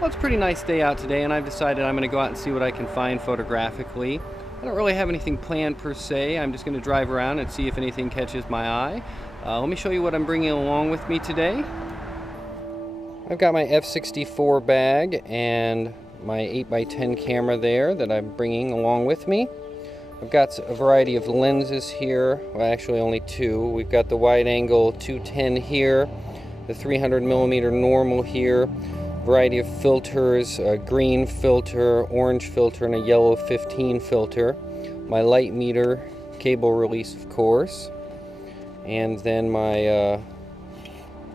Well, it's a pretty nice day out today, and I've decided I'm going to go out and see what I can find photographically. I don't really have anything planned per se. I'm just going to drive around and see if anything catches my eye. Let me show you what I'm bringing along with me today. I've got my f/64 bag and my 8x10 camera there that I'm bringing along with me. I've got a variety of lenses here, well actually only two. We've got the wide angle 210 here, the 300mm normal here, variety of filters, a green filter, orange filter, and a yellow 15 filter. My light meter, cable release of course, and then my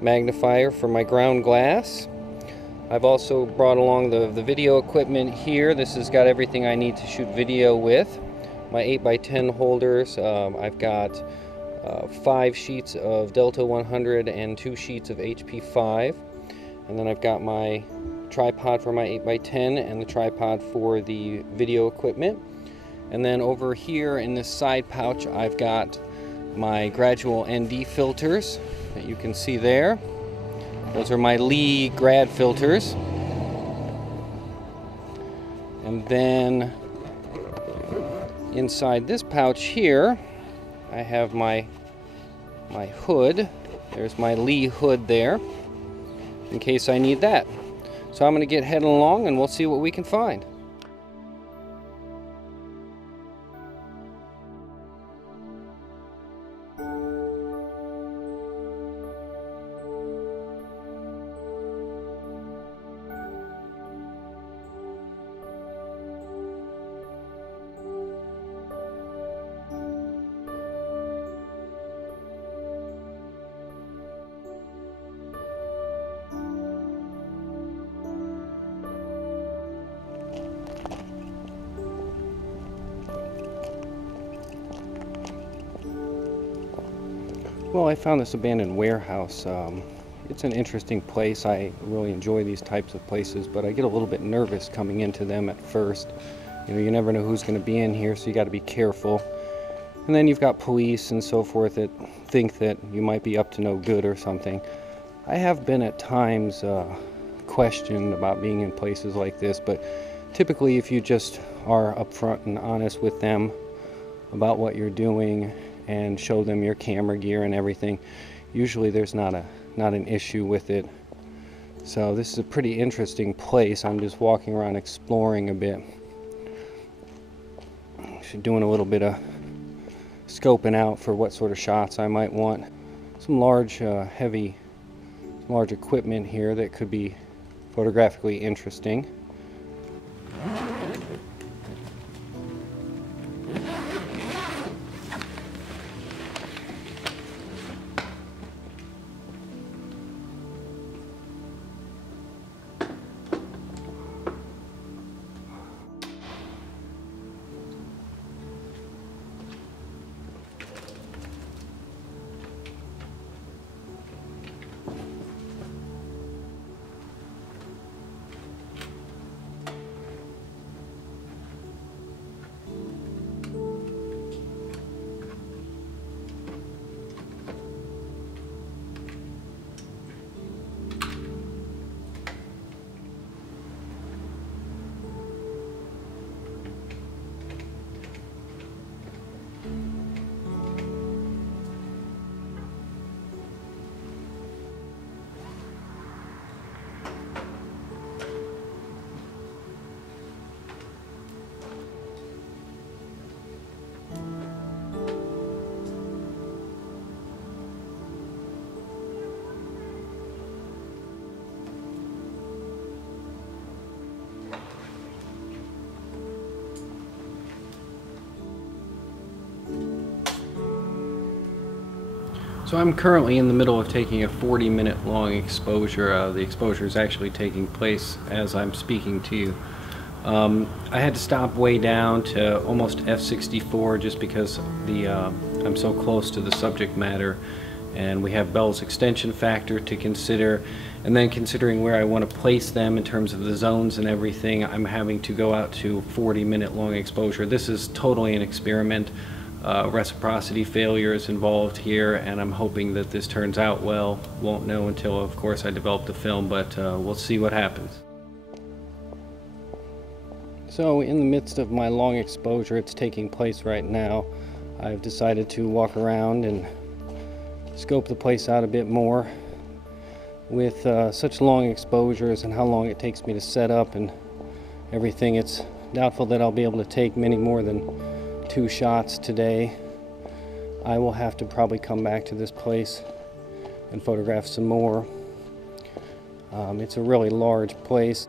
magnifier for my ground glass. I've also brought along the video equipment here. This has got everything I need to shoot video with. My 8x10 holders, I've got 5 sheets of Delta 100 and 2 sheets of HP5. And then I've got my tripod for my 8x10 and the tripod for the video equipment. And then over here in this side pouch I've got my gradual ND filters that you can see there. Those are my Lee grad filters. And then inside this pouch here I have my hood. There's my Lee hood there, in case I need that. So I'm going to get heading along and we'll see what we can find. Well, I found this abandoned warehouse. It's an interesting place. I really enjoy these types of places, but I get a little bit nervous coming into them at first. You know, you never know who's going to be in here, so you got to be careful. And then you've got police and so forth that think that you might be up to no good or something. I have been at times questioned about being in places like this, but typically if you just are upfront and honest with them about what you're doing and show them your camera gear and everything, usually there's not an issue with it. So this is a pretty interesting place. I'm just walking around exploring a bit, doing a little bit of scoping out for what sort of shots I might want. Some large large equipment here that could be photographically interesting. So I'm currently in the middle of taking a 40-minute long exposure. The exposure is actually taking place as I'm speaking to you. I had to stop way down to almost f/64 just because I'm so close to the subject matter, and we have Bell's extension factor to consider, and then considering where I want to place them in terms of the zones and everything, I'm having to go out to 40-minute long exposure. This is totally an experiment. Reciprocity failure is involved here, and I'm hoping that this turns out well. Won't know until, of course, I develop the film, but we'll see what happens. So in the midst of my long exposure, it's taking place right now, I've decided to walk around and scope the place out a bit more. With such long exposures and how long it takes me to set up and everything, it's doubtful that I'll be able to take many more than 2 shots today. I will have to probably come back to this place and photograph some more. It's a really large place.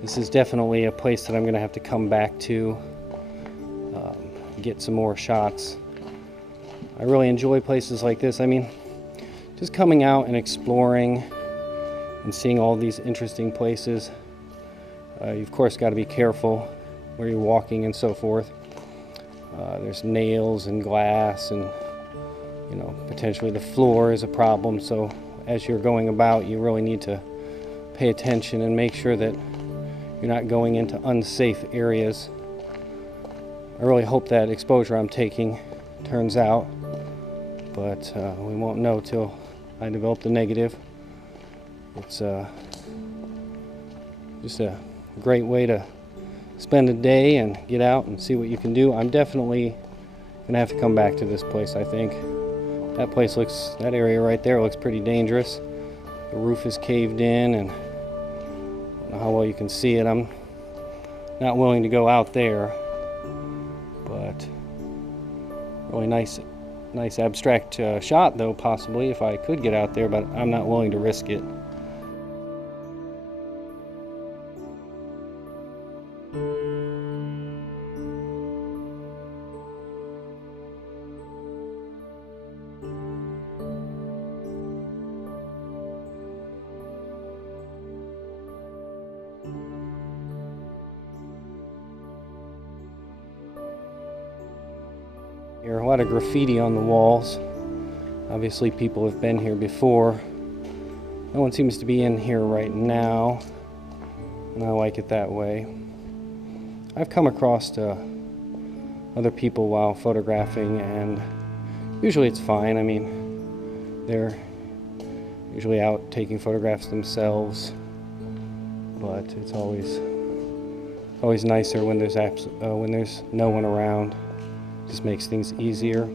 This is definitely a place that I'm going to have to come back to, get some more shots. I really enjoy places like this. I mean, just coming out and exploring and seeing all these interesting places. You've of course got to be careful where you're walking and so forth. There's nails and glass, and potentially the floor is a problem. So as you're going about, you really need to pay attention and make sure that you're not going into unsafe areas. I really hope that exposure I'm taking turns out, but we won't know till I develop the negative. It's just a great way to spend a day and get out and see what you can do. I'm definitely gonna have to come back to this place, I think. That area right there looks pretty dangerous. The roof is caved in, and I don't know how well you can see it. I'm not willing to go out there, but really nice abstract shot though, possibly, if I could get out there, but I'm not willing to risk it. There are a lot of graffiti on the walls. Obviously people have been here before. No one seems to be in here right now, and I like it that way. I've come across other people while photographing, and usually it's fine. I mean, they're usually out taking photographs themselves, but it's always nicer when there's no one around. Just makes things easier.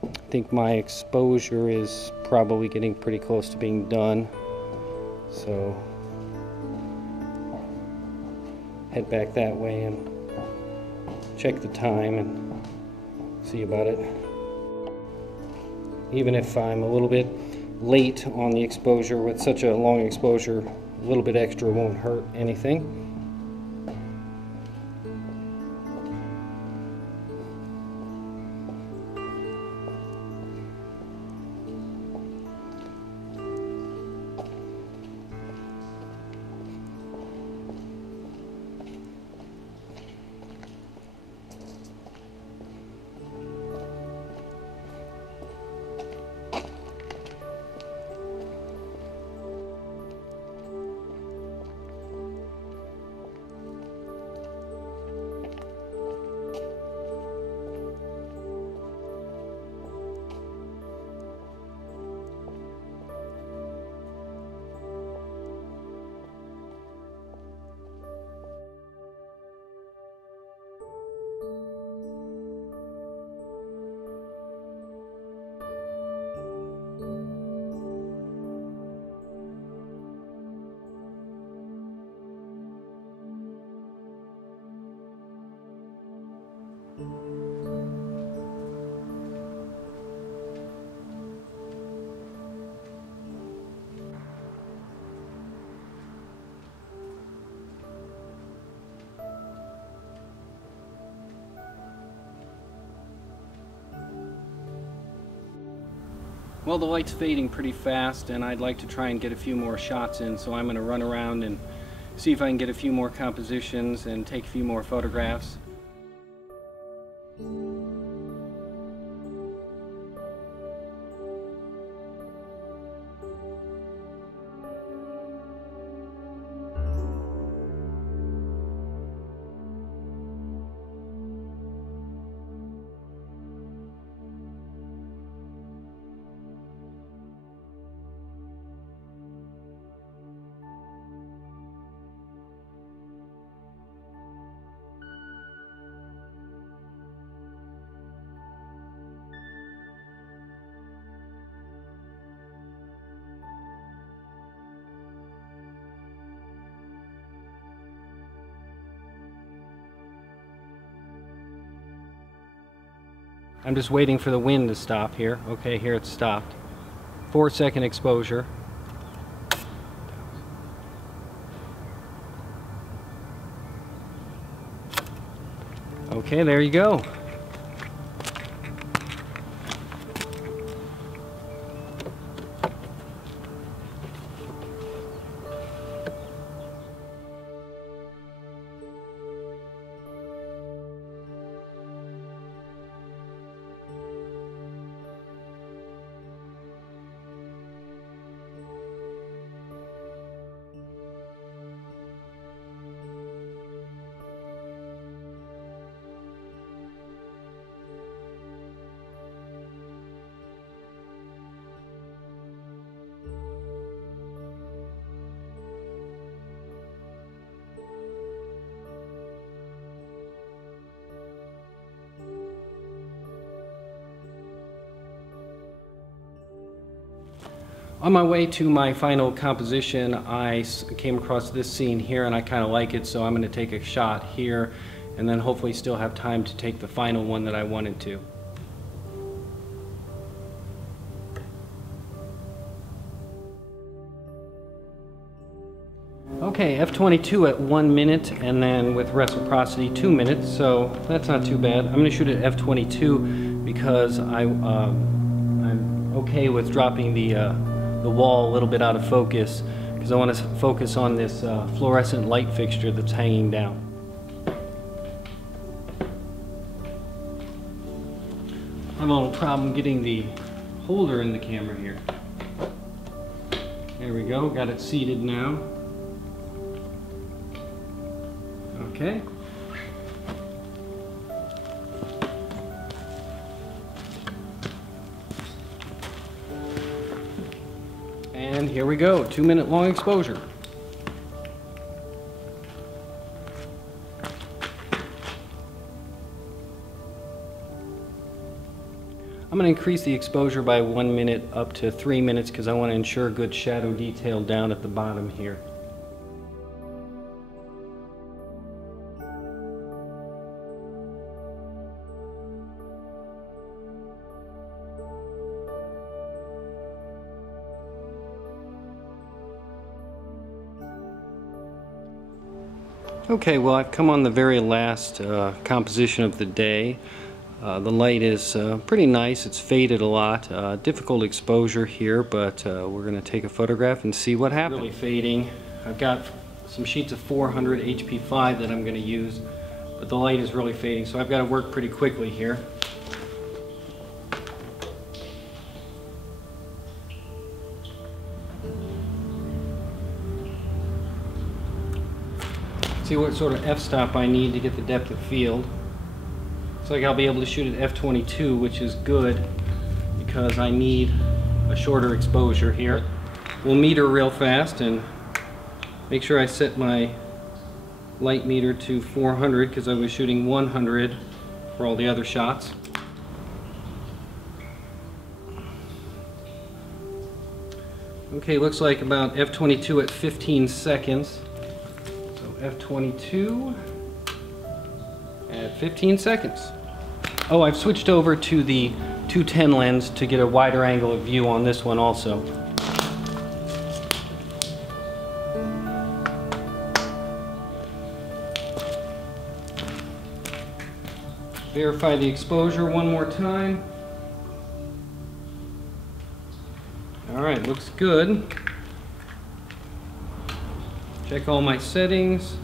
I think my exposure is probably getting pretty close to being done, so head back that way and check the time and see about it. Even if I'm a little bit late on the exposure. With such a long exposure, a little bit extra won't hurt anything. Well, the light's fading pretty fast, and I'd like to try and get a few more shots in, so I'm going to run around and see if I can get a few more compositions and take a few more photographs. I'm just waiting for the wind to stop here. Okay, here it's stopped. 4-second exposure. Okay, there you go. On my way to my final composition, I came across this scene here and I kind of like it, so I'm going to take a shot here and then hopefully still have time to take the final one that I wanted to. Okay, f/22 at 1 minute, and then with reciprocity 2 minutes, so that's not too bad. I'm going to shoot at f/22 because I'm okay with dropping the wall a little bit out of focus, because I want to focus on this fluorescent light fixture that's hanging down. I have a little problem getting the holder in the camera here. There we go, got it seated now. Okay. And here we go, 2 minute long exposure. I'm going to increase the exposure by 1 minute up to 3 minutes because I want to ensure good shadow detail down at the bottom here. Okay, well, I've come on the very last composition of the day. The light is pretty nice. It's faded a lot. Difficult exposure here, but we're going to take a photograph and see what happens. Really fading. I've got some sheets of 400 HP5 that I'm going to use, but the light is really fading, so I've got to work pretty quickly here. See what sort of f-stop I need to get the depth of field. Looks like I'll be able to shoot at f22, which is good because I need a shorter exposure here. We'll meter real fast and make sure I set my light meter to 400 because I was shooting 100 for all the other shots. Okay, looks like about f22 at 15 seconds. F22 at 15 seconds. Oh, I've switched over to the 210 lens to get a wider angle of view on this one also. Verify the exposure one more time. Alright, looks good. Check all my settings.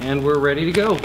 And we're ready to go.